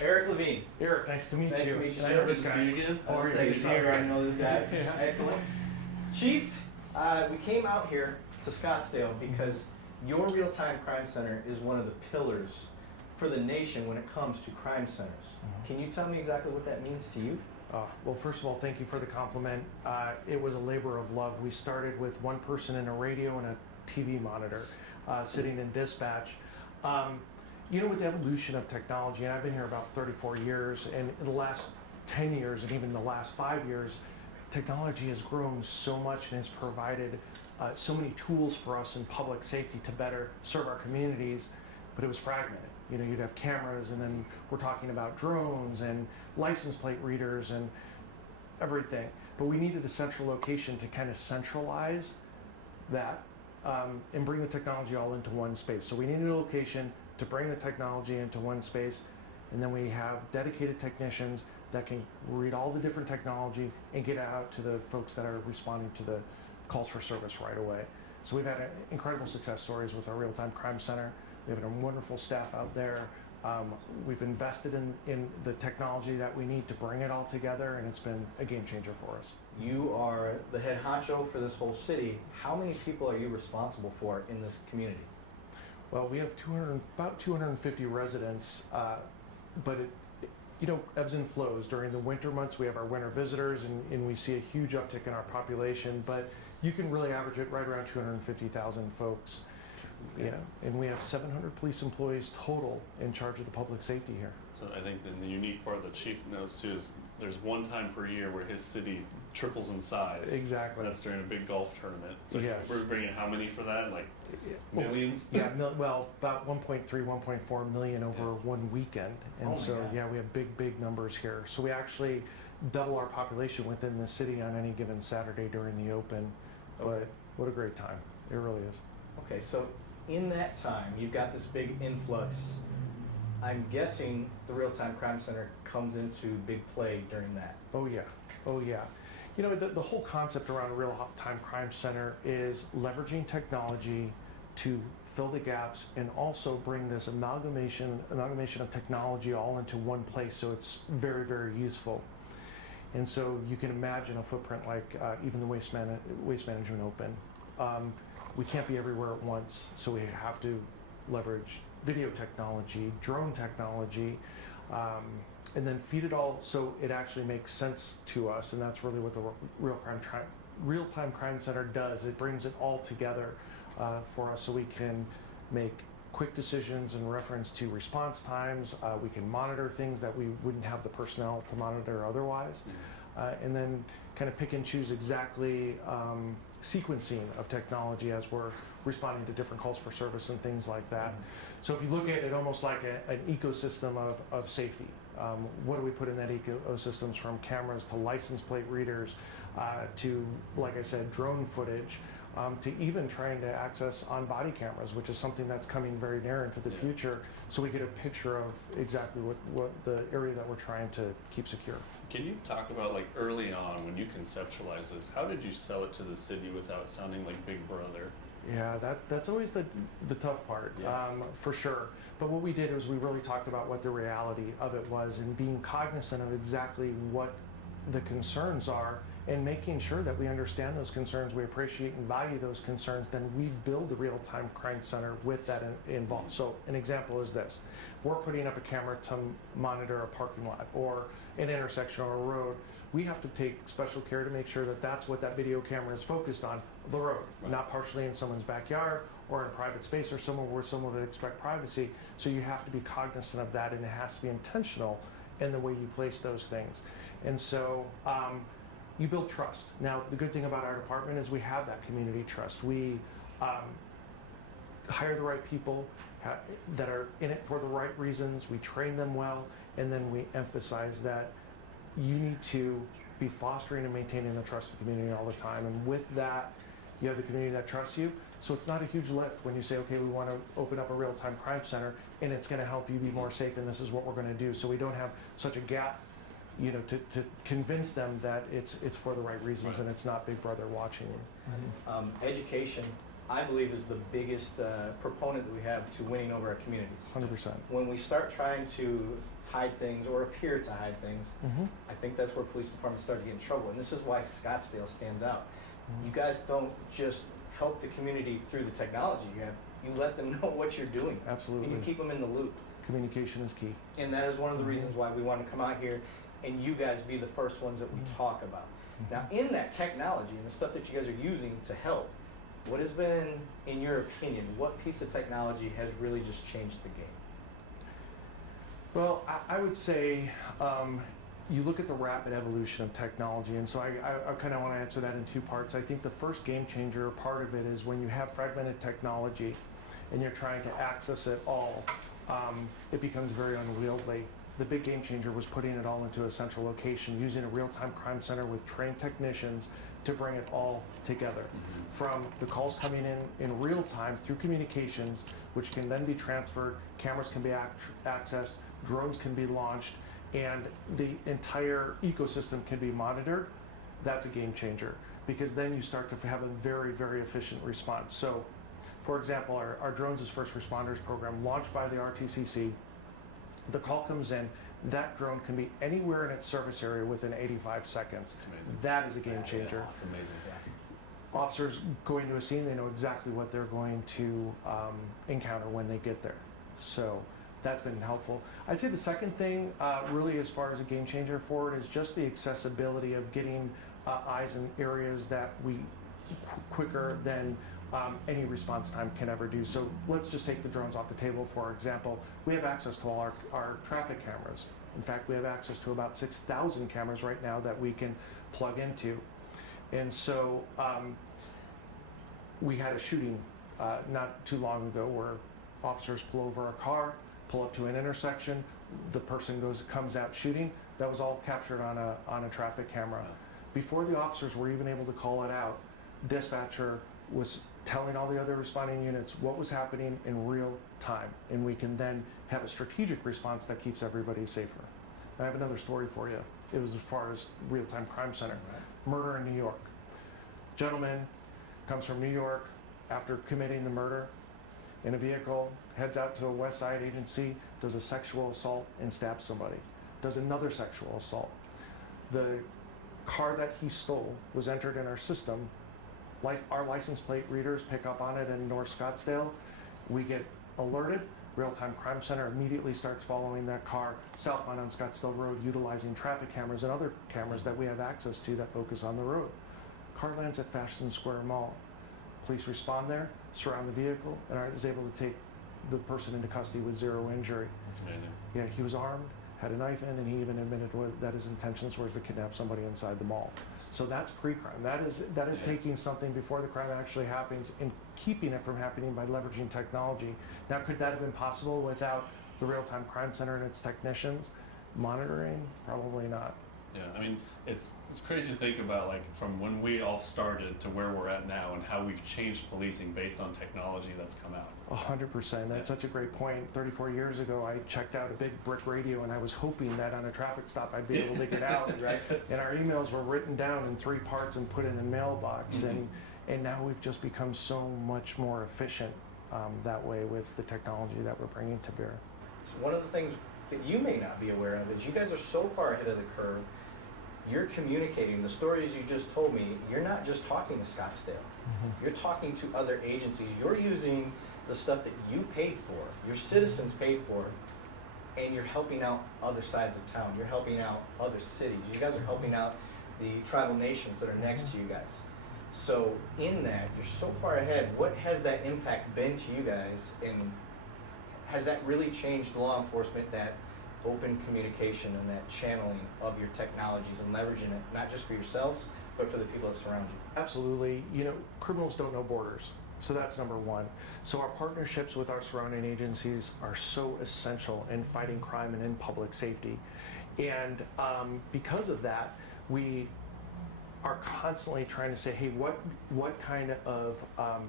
Eric Levine. Eric, nice to meet Nice you. to meet you, I sir. know this Good to guy. see you again. How are you? Say, Good to see you. I know this guy. Yeah. Excellent. Chief, we came out here to Scottsdale because your real-time crime center is one of the pillars for the nation when it comes to crime centers. Can you tell me exactly what that means to you? Well, first of all, thank you for the compliment. It was a labor of love. We started with one person in a radio and a TV monitor sitting in dispatch. You know, with the evolution of technology, and I've been here about 34 years, and in the last 10 years and even the last 5 years, technology has grown so much and has provided so many tools for us in public safety to better serve our communities, but it was fragmented. You know, you'd have cameras, and then we're talking about drones and license plate readers and everything. But we needed a central location to kind of centralize that and bring the technology all into one space. So we needed a location to bring the technology into one space, and then we have dedicated technicians that can read all the different technology and get it out to the folks that are responding to the calls for service right away. So we've had incredible success stories with our real-time crime center. We have a wonderful staff out there. We've invested in the technology that we need to bring it all together, and it's been a game changer for us. You are the head honcho for this whole city. How many people are you responsible for in this community? Well, we have about 250 residents, but it ebbs and flows. During the winter months, we have our winter visitors, and we see a huge uptick in our population, but you can really average it right around 250,000 folks. Yeah, and we have 700 police employees total in charge of the public safety here. So I think the unique part that Chief knows too is there's one time per year where his city triples in size. Exactly. That's during a big golf tournament. So yes. We're bringing how many for that? Like millions? Yeah, well, about 1.3, 1.4 million over one weekend. And God. Yeah, we have big numbers here. So we actually double our population within the city on any given Saturday during the open. Okay. But what a great time. It really is. Okay, so in that time, you've got this big influx. I'm guessing the real-time crime center comes into big play during that. Oh yeah. You know, the whole concept around a real-time crime center is leveraging technology to fill the gaps and also bring this amalgamation of technology all into one place, so it's very useful. And so you can imagine a footprint like even the waste management open. We can't be everywhere at once, so we have to leverage video technology, drone technology, and then feed it all so it actually makes sense to us, and that's really what the real-time crime center does. It brings it all together for us so we can make quick decisions in reference to response times. We can monitor things that we wouldn't have the personnel to monitor otherwise, and then kind of pick and choose exactly sequencing of technology as we're responding to different calls for service and things like that. So if you look at it almost like an ecosystem of safety, what do we put in that ecosystems, from cameras to license plate readers to, like I said, drone footage, to even trying to access on-body cameras, which is something that's coming very near into the future, so we get a picture of exactly what the area that we're trying to keep secure. Can you talk about, like, early on when you conceptualized this, how did you sell it to the city without it sounding like Big Brother? Yeah, that's always the tough part, Yes. for sure. But what we did is we really talked about what the reality of it was and being cognizant of exactly what the concerns are and making sure that we understand those concerns, we appreciate and value those concerns, then we build the real-time crime center with that involved. So an example is this. We're putting up a camera to monitor a parking lot or an intersection or a road. We have to take special care to make sure that that's what that video camera is focused on, the road, Right. not partially in someone's backyard or in a private space or somewhere where someone would expect privacy. So you have to be cognizant of that, and it has to be intentional in the way you place those things. And so you build trust. Now, the good thing about our department is we have that community trust. We hire the right people that are in it for the right reasons. We train them well, and then we emphasize that you need to be fostering and maintaining the trust of the community all the time. And with that, you have the community that trusts you. So it's not a huge lift when you say, okay, we want to open up a real-time crime center, and it's going to help you be more safe, and this is what we're going to do. So we don't have such a gap, you know, to convince them that it's for the right reasons, Right. and it's not Big Brother watching you. Education, I believe, is the biggest proponent that we have to winning over our communities. 100%. When we start trying to hide things or appear to hide things, Mm-hmm. I think that's where police departments start to get in trouble. And this is why Scottsdale stands out. You guys don't just help the community through the technology you have, you let them know what you're doing. Absolutely. And you keep them in the loop. Communication is key. And that is one of the reasons why we want to come out here and you guys be the first ones that we talk about. Now, in that technology and the stuff that you guys are using to help, what has been, in your opinion, what piece of technology has really just changed the game? Well, I would say you look at the rapid evolution of technology, and so I kind of want to answer that in two parts. I think the first game changer part of it is when you have fragmented technology and you're trying to access it all, it becomes very unwieldy. The big game changer was putting it all into a central location, using a real-time crime center with trained technicians to bring it all together. From the calls coming in real time through communications, which can then be transferred, cameras can be accessed, drones can be launched, and the entire ecosystem can be monitored. That's a game changer, because then you start to have a very, very efficient response. So, for example, our Drones as First Responders program, launched by the RTCC, the call comes in, that drone can be anywhere in its service area within 85 seconds. That's amazing. That is a game changer. That's amazing. Officers going to a scene, they know exactly what they're going to encounter when they get there. So that's been helpful. I'd say the second thing, really as far as a game changer for it, is just the accessibility of getting eyes in areas that we quicker than any response time can ever do. So let's just take the drones off the table, for example. We have access to all our traffic cameras. In fact, we have access to about 6,000 cameras right now that we can plug into. And so we had a shooting not too long ago where officers pull over a car, pull up to an intersection, the person comes out shooting. That was all captured on a traffic camera. Before the officers were even able to call it out, dispatcher was telling all the other responding units what was happening in real time, and we can then have a strategic response that keeps everybody safer. I have another story for you. It was as far as real-time crime center. Murder in New York. Gentleman comes from New York after committing the murder in a vehicle, heads out to a West Side agency, does a sexual assault and stabs somebody, does another sexual assault. The car that he stole was entered in our system. Our license plate readers pick up on it in North Scottsdale. We get alerted. Real-time crime center immediately starts following that car southbound on Scottsdale Road, utilizing traffic cameras and other cameras that we have access to that focus on the road. Car lands at Fashion Square Mall. Police respond there, surround the vehicle, and is able to take the person into custody with zero injury. That's amazing. Yeah, he was armed, had a knife in, and he even admitted that his intentions were to kidnap somebody inside the mall. So that's pre-crime. That is taking something before the crime actually happens and keeping it from happening by leveraging technology. Now, could that have been possible without the real-time crime center and its technicians monitoring? Probably not. Yeah, I mean, it's crazy to think about, like, from when we all started to where we're at now and how we've changed policing based on technology that's come out. 100%. That's such a great point. 34 years ago, I checked out a big brick radio, and I was hoping that on a traffic stop I'd be able to get out. Right. And our emails were written down in 3 parts and put in a mailbox. And now we've just become so much more efficient that way with the technology that we're bringing to bear. So one of the things that you may not be aware of is you guys are so far ahead of the curve. You're communicating the stories you just told me. You're not just talking to Scottsdale. You're talking to other agencies. You're using the stuff that you paid for, your citizens paid for, and you're helping out other sides of town. You're helping out other cities. You guys are helping out the tribal nations that are next to you guys. So in that, you're so far ahead. What has that impact been to you guys, and has that really changed law enforcement, that open communication and that channeling of your technologies and leveraging it, not just for yourselves, but for the people that surround you? Absolutely. You know, criminals don't know borders. So that's number one. So our partnerships with our surrounding agencies are so essential in fighting crime and in public safety. And because of that, we are constantly trying to say, hey, what kind of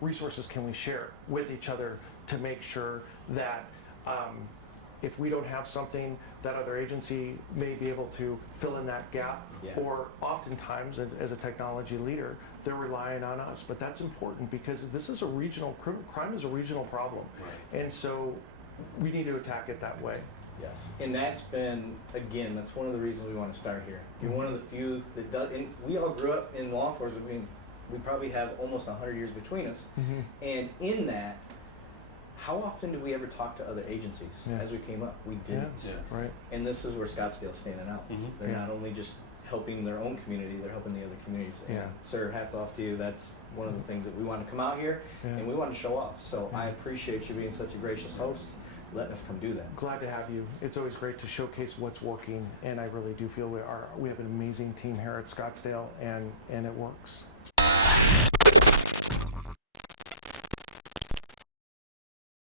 resources can we share with each other to make sure that if we don't have something, that other agency may be able to fill in that gap. Yeah. Or oftentimes, as a technology leader, they're relying on us. But that's important because this is crime is a regional problem. Right. And so we need to attack it that way. Yes, and that's been, again, that's one of the reasons we want to start here. You're one of the few that does, and we all grew up in law enforcement. I mean, we probably have almost 100 years between us. And in that, how often do we ever talk to other agencies as we came up? We didn't. Yeah. Right. And this is where Scottsdale's standing out. They're Yeah. not only just helping their own community, they're helping the other communities. And Yeah. sir, hats off to you. That's one of the things that we want to come out here and we want to show off. So I appreciate you being such a gracious host, letting us come do that. Glad to have you. It's always great to showcase what's working, and I really do feel we have an amazing team here at Scottsdale, and it works.